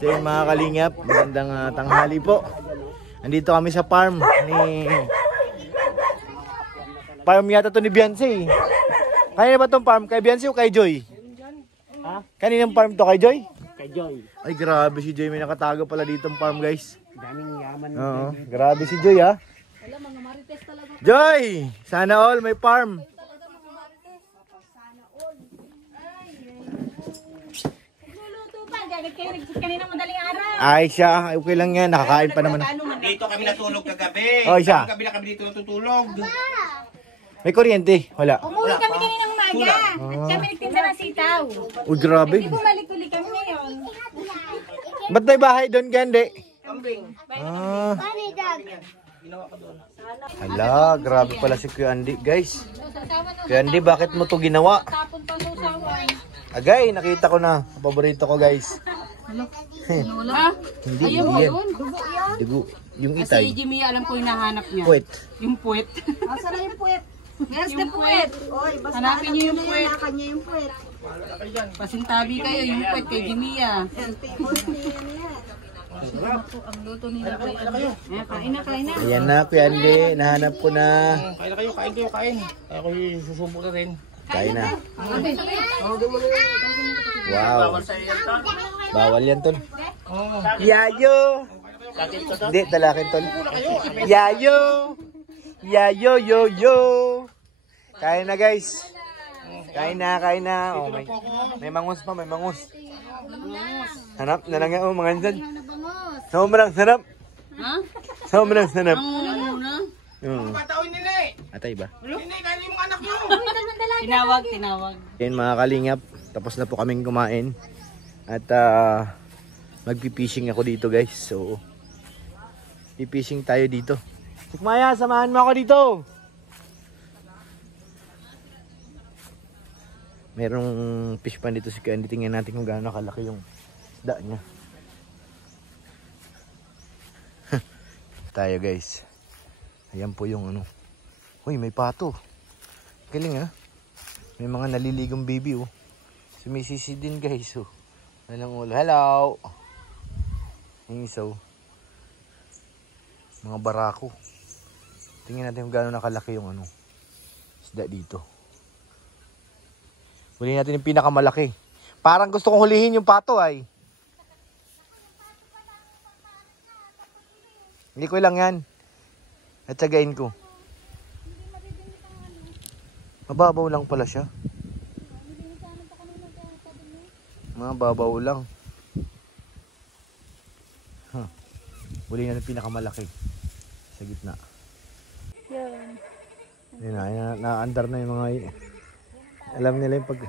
So yun mga kalingap, magandang tanghali po. Andito kami sa farm ni... Farm yata to ni Beyonce. Kanina ba tong farm? Kay Beyonce o kay Joy? Ha? Kaninang farm to? Kay Joy? Kay Joy. Ay grabe si Joy, may nakatago pala ditong farm guys. Daming yaman. Oo, grabe si Joy ha. Wala, mga marites talaga. Joy! Sana all may farm. Talaga mga marites. Sana all. Nagluluto pa. Galit kayo kanina madaling araw. Ay siya, okay lang yan. Nakakain pa naman. Dito kami natulog kagabi. Oh, siya. Kagabi na kami dito natutulog. May kuryente? Wala. Umuwi kami kaninang umaga. At kami nagtinda ng sitaw. Uy, grabe. Hindi bumalik-uli kami ngayon. Ba't may bahay doon, Gande? Kambing. Ah. Hala, grabe pala si Kuya Andy, guys. Kuya Andy, bakit mo to ginawa? Tapon pa sa usawan. Agay, nakita ko na. Paborito ko, guys. Ha? Hindi, Ayun hindi mo yan. yun? Dugo. Yung Kasi itay. Jimmy, alam ko yung nahanap niya. Puwet. Yung puwet. Asa na yung puwet? Yes, yung puwet. Oy, basta Hanapin niyo yung puwet. kanya yung puwet. Pasintabi kayo, yung puwet kay Jimmy. Ang luto nila kay kain na. Ayan na, Kuya Andy. Nahanap ko na. Kain na kayo, kain kayo, kain. Ako yung susubo na rin. Kain na. Wow. Bawal yan, Tol. Yayo. Hindi, dalakin, Tol. Yayo. Yayo, yo, yo. Kain na, guys. Kain na, kain na. Oh, may mangus pa, may mangus. Hanap na lang yan, oh, mga insan. Sobrang sarap. Ha? Sobrang sarap. Ang una. Patawin nila Atay ba? Nini, kain yung anak nyo. Tinawag. Yan mga kalingap, tapos na po kaming kumain. At magpipishing ako dito guys. So, pipishing tayo dito. Sikmaya, samahan mo ako dito. Merong fish pan dito si Candy. Tingnan natin kung gaano kalaki yung isda niya. Tayo guys. Ayan po yung ano. Uy, may pato. Galing ha. May mga naliligong baby oh. Sumisisi din guys oh. Walang ulo. Hello. Hingisaw. Mga barako. Tingnan natin kung gaano nakalaki yung ano. Isda dito. Hulihin natin yung pinakamalaki. Parang gusto kong hulihin yung pato ay. Hindi ko lang yan. At sagain ko. Mababaw lang pala siya. Mababaw lang. Huh. Huli na yung pinakamalaki. Sa gitna. Yan na, na-under na yung mga... Alam nila yung pag...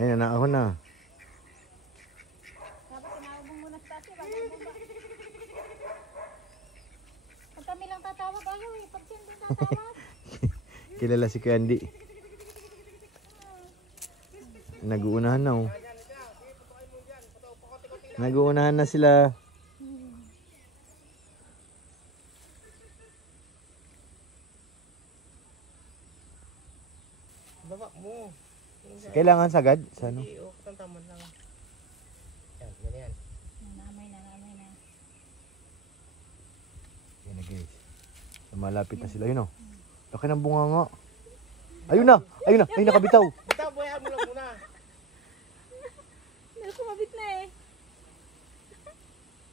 Ayun na, ako na. Pag kami lang tatawag, ayaw eh. Pag siya din tatawag. Kilala si Candy. Nag-uunahan na oh. Nag-uunahan na sila. Baba mo. Kailangan sagad? Sa ano? Oo, tantaman lang. Yan, ganyan. Namay na. Yan na guys. Malapit na sila. Yun oh. Laki ng bunga nga. Ayun na! Ayun na! Ay, nakabitaw! Bitaw, buhayan mo lang muna. Pero kumabit na eh.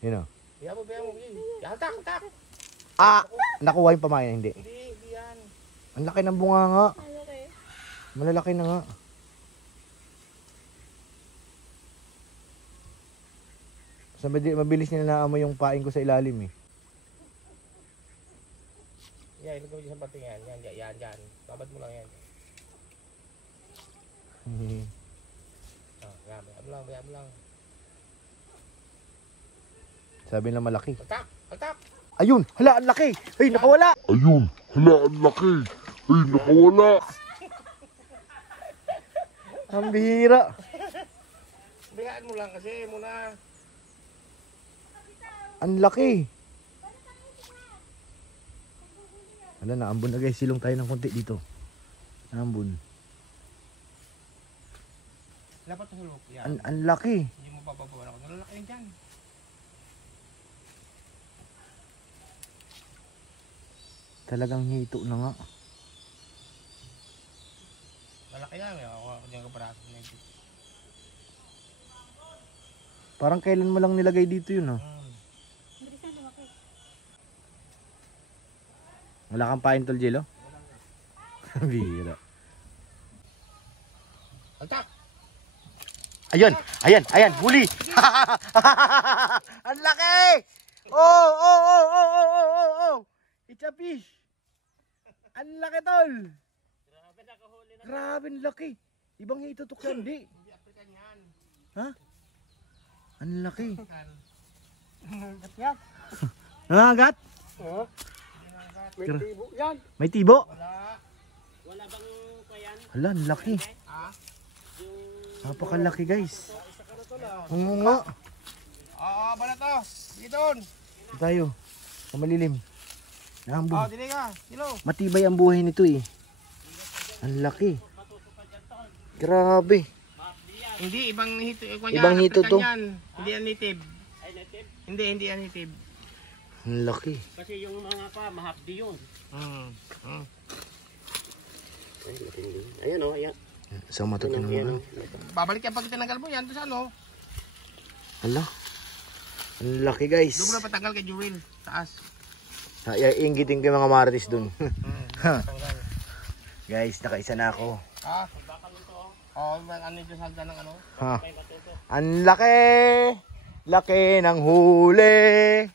Yun oh. Buhayan mo. Tak. Ah! Nakuha yung pamain. Hindi. Hindi yan. Ang laki ng bunga nga. Malalaki na nga. So, mabilis nila naamoy yung pain ko sa ilalim eh. Yan, ilagay mo dyan sa pating yan. Yan. Babad mo lang yan. Yan, bayaan mo lang. Sabi nila malaki. Altak! Ayun! Hala! Ang laki! Ay! Nakawala! Ayun, hala, ang laki. Ay, nakawala. Ang bihira! Bayaan mo lang kasi muna. Ang laki! Hala, naambon na guys. Silong tayo ng konti dito. Naambon. Dapat sa sulok. Yan. Ang laki. Hindi mo papabawan ako. Nalalaki yan dyan. Talagang hito na nga. Malaki yan. Ako dyan kaparaso na ito. Parang kailan mo lang nilagay dito yun, oh. Wala kang pain, Tol Jello? Bira. Altak! Ayun, ayan, huli. Ang laki! Oh. It's a fish. Ang laki, Tol. Grabe, ang laki. Ibang itutok yan, di. Hindi African yan. Ha? Ang laki. Nangagat yan. Nangagat? Oo. May tibo yan. May tibo? Wala bang kayan? Hala, ang laki. Ha? Napakalaki, guys. Oo nga. Bala to. Sige doon. Ito tayo. Sa malilim. Nambong. Dili ka. Dilo. Matibay ang buhay nito eh. Ang laki. Grabe. Hindi, ibang hito. Ibang hito to. Yan. Hindi yan native. Ay, native? Hindi yan native. Ang laki. Kasi yung mga mahapdi yun. Ayan o, ayan. So matutin mo nga. Babalik yan pag tinanggal mo yan. Doon sa ano? Hala. Ang laki, guys. Doon mo na patanggal kay Jewel. Taas. Iingitin ko yung mga marites dun. Tanggal. Guys, nakaisa na ako. Ano yung salda ng ano? Ha. Ang laki. Laki ng huli.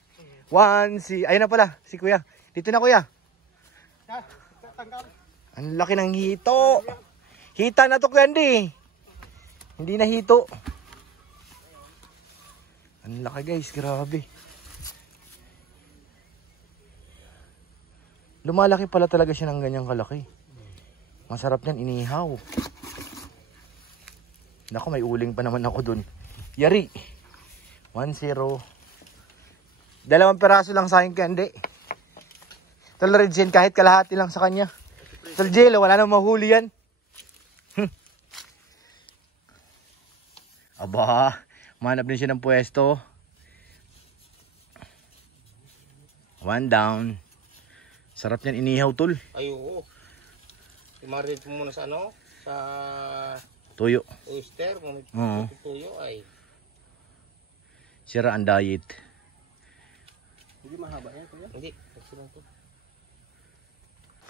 Ayun na pala, si Kuya. Dito na, Kuya. Ang laki ng hito. Hita na to, Kuya Andy. Hindi na hito. Ang laki, guys. Grabe. Lumalaki pala talaga siya ng ganyang kalaki. Masarap niyan, inihaw. Naku, may uling pa naman ako dun. Yari. 1-0. 2 peraso lang sa akin, Kandi. Tol Redzen, kahit kalahati lang sa kanya. Tol Jello, wala nang mahuli yan. Aba, manap din siya ng pwesto. 1 down. Sarap niyan inihaw, Tol. Ay, oo. Imarinate mo muna sa ano? Sa Tuyo. oyster. Oo. Tuyo ay. Sira ang diet. Hindi mahaba yan, kuya? Hindi. Kasi lang to.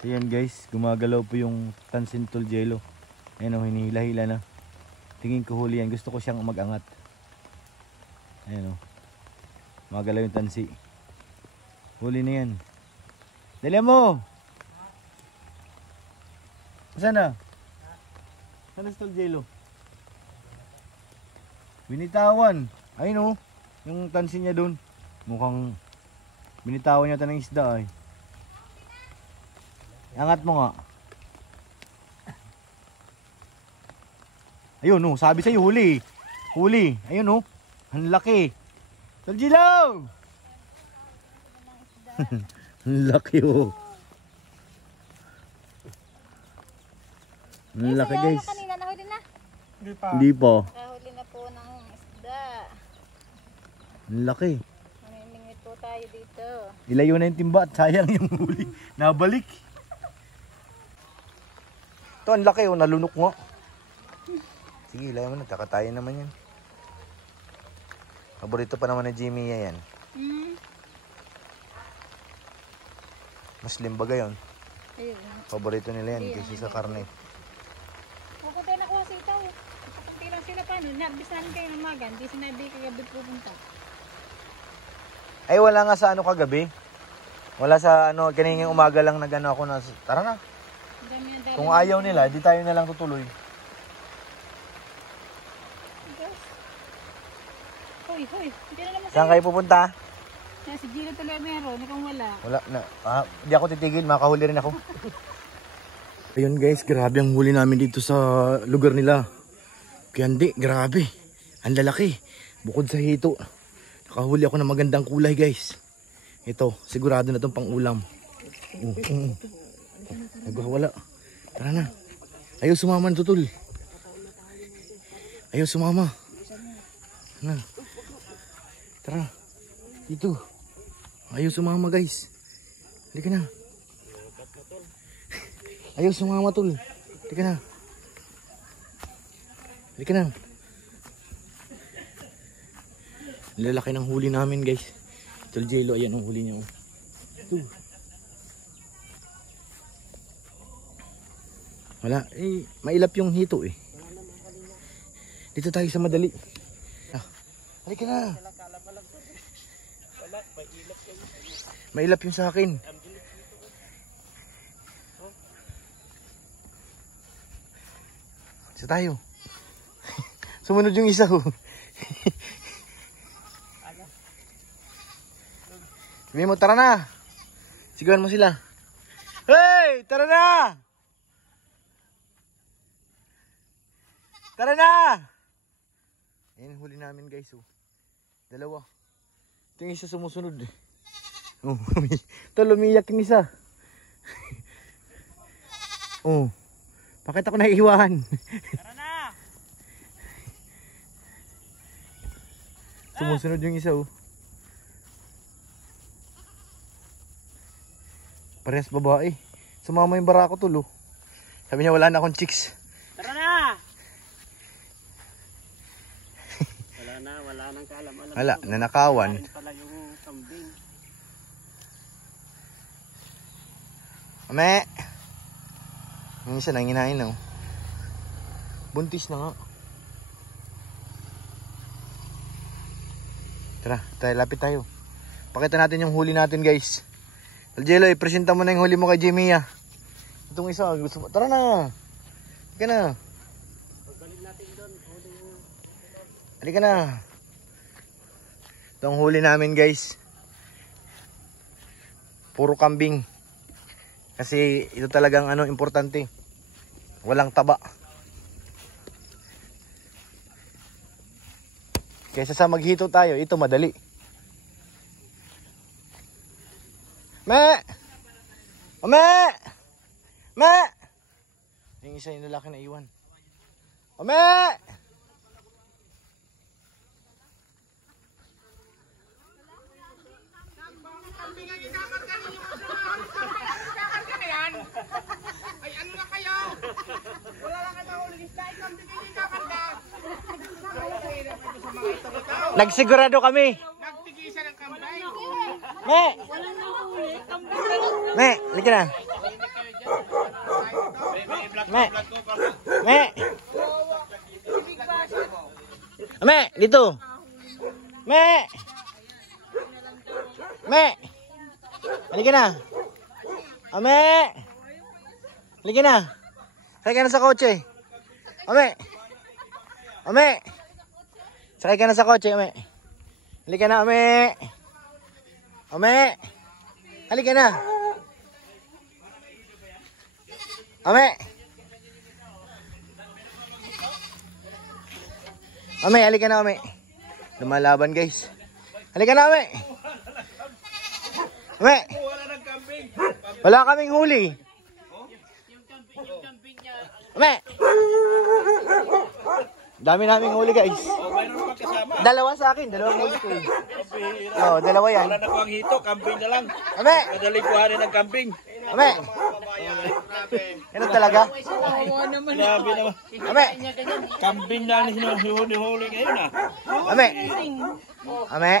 Ayan, guys, gumagalaw po yung tansin, Tol Jello. Ayan o, hinihila-hila na. Tingin ko huli yan. Gusto ko siyang mag-angat. Ayan o. Gumagalaw yung tansi. Huli na yan. Dali mo! Saan na? Saan na si Tol Jello? Binitawan. Ayun o. Yung tansin niya dun. Mukhang binitawan niya ng isda ay. Angat mo nga. Ayun o. Sabi sa'yo huli. Huli. Ayun o. Ang laki. Tol Jello! Ang laki o. Ang laki, guys. Kanina nahuli na. Hindi pa. Nahuli na po ng isda. Ang laki. Mamimingwit po tayo dito. Ilayo na yung timba at sayang yung huli. Nabalik. Ito, ang laki o. Nalunok nga. Sige, ilayo mo na. Kakatayin naman yan. Paborito pa naman ni Jimmy yan. Mas limbaga yun. Ayun. Paborito nila yan kaysa sa karne. Pupunta na kuha sa itaw. Kapunti lang sila pa. Nabisahan kayo ng maga. Hindi sinabi kagabi pupunta. Ay, wala nga sa ano kagabi. Wala sa ano, kaningang umaga lang nag-ano ako na, tara na. Kung ayaw nila, di tayo na lang tutuloy. Hoy. Hindi na naman Saan kayo pupunta? Si Gino tuloy meron. Ikaw wala. Wala na. Di ako titigil, makahuli rin ako. Ayun guys, grabe ang huli namin dito sa lugar nila. Kaya hindi, grabe. Ang lalaki. Bukod sa hito, nakahuli ako ng magandang kulay guys. Ito, sigurado na itong pang-ulam. Nagwawala. Tara na. Ayaw sumaman, tutul. Ayaw sumama. Ano? Tara. Dito. Ayaw sumama guys. Halika na. Ayaw sumama tol. Halika na. Halika na. Lalaki ng huli namin guys. Tol Jello, ayan ang huli niya. Ito. Wala. Eh, mailap yung hito eh. Dito tayo sa madali. Ah, halika na. Mailap yung sa akin. Isa tayo. Sumunod yung isa ko. Sabihin mo, tara na. Sigawan mo sila. Hey! Tara na! Tara na! Ayan, huli namin guys. Oh. Dalawa. Ito yung isa sumusunod. Oh, ito lumiyak yung isa. Oh. Bakit ako nahihiwahan? Tara na! Sumusunod yung isa oh. Parehas babae. Sumama yung barako tulo. Sabi niya wala na akong chicks. Tara na! Wala nang kaalam-alam. Wala, nanakawan. Ayun pala yung kambing. Ame! Yung isa nanginain na oh. Buntis na nga. Tara, lapit tayo. Pakita natin yung huli natin guys. Jello, ipresenta mo na yung huli mo kay Jimmy ah. Itong isa, gusto mo. Tara na. Halika na. Halika na. Itong huli namin guys. Puro kambing. Kasi ito talagang ano importante. Walang taba. Kaysa sa maghito tayo, ito madali. Me! Ome! Me! Yung isa yung lalaki na iwan. Ome! Ay, ano na kayo? Wala lang kayo uling isda. Ikaw, hindi kayo kakarga. Nagsigurado kami. Nagtigisa ng kambay. Me! Me! Halika na. Me! Me! Me! Dito! Me! Me! Halika na. Ame! Halika na. Sakay ka na sa kotse. Ame! Ame! Sakay ka na sa kotse, Ame. Halika na, Ame! Ame! Halika na. Ame! Ame, halika na, Ame. Lumalaban, guys. Halika na, Ame. Ame! Wala kaming huli. Ame! Dami naming huli, guys. Dalawa sa akin, dalawang huli ko. Oh, dalawa yan. Wala na ko ang hito, kambing na lang. Ame! Madaling kuhanin ng kambing. Ame! Ano talaga? Grabe naman. Ame! Kambing na ang hinuli ngayon ah. Ame! Ame!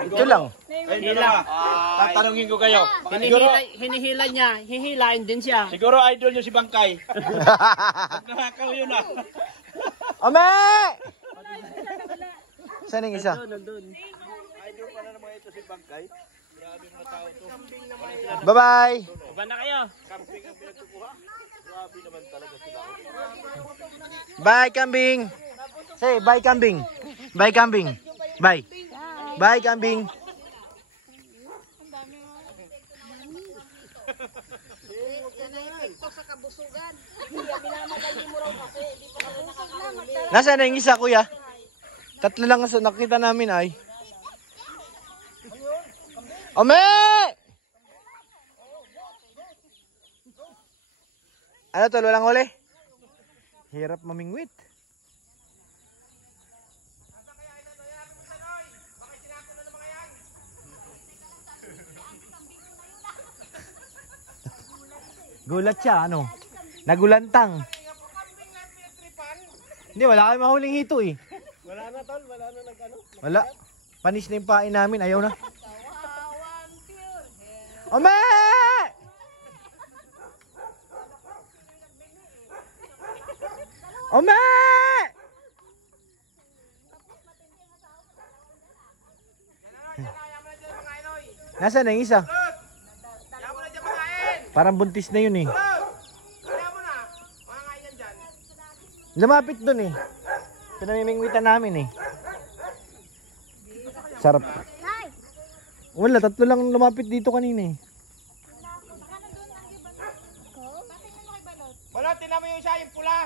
Ito lang. Hila. Tatanungin ko kayo. Hinihila niya. Hihilain din siya. Siguro idol nyo si Bangkay. Nakakaw yun ah. Ame! Saan yung isa? Idol pa na naman ito si Bangkay. Grabe mga tao to. Bye-bye! Ba na kayo? Kambing ang pinagkukuha. Grabe naman talaga sila. Bye, kambing! Say, bye, kambing! Bye, kambing! Bye! Bye, kambing! Nasaan na yung isa, kuya? Tatlo lang sa nakita namin ay. Ame! Ano tol, walang huli? Hirap mamingwit. Gulat siya, ano? Nagulantang. Hindi, wala kayong mahuling hito eh. Wala na tol, wala na nag-ano. Wala. Panis na yung pain namin, ayaw na. Ome! Ome! Nasaan na yung isa? Kaya mo na dyan makain. Parang buntis na yun eh. Kaya mo na. Mga kain yan dyan. Lumapit dun eh. Pinamimingwitan namin eh. Sarap. Wala, tatlo lang lumapit dito kanina eh. Wala, tinan mo yung isa, yung pula.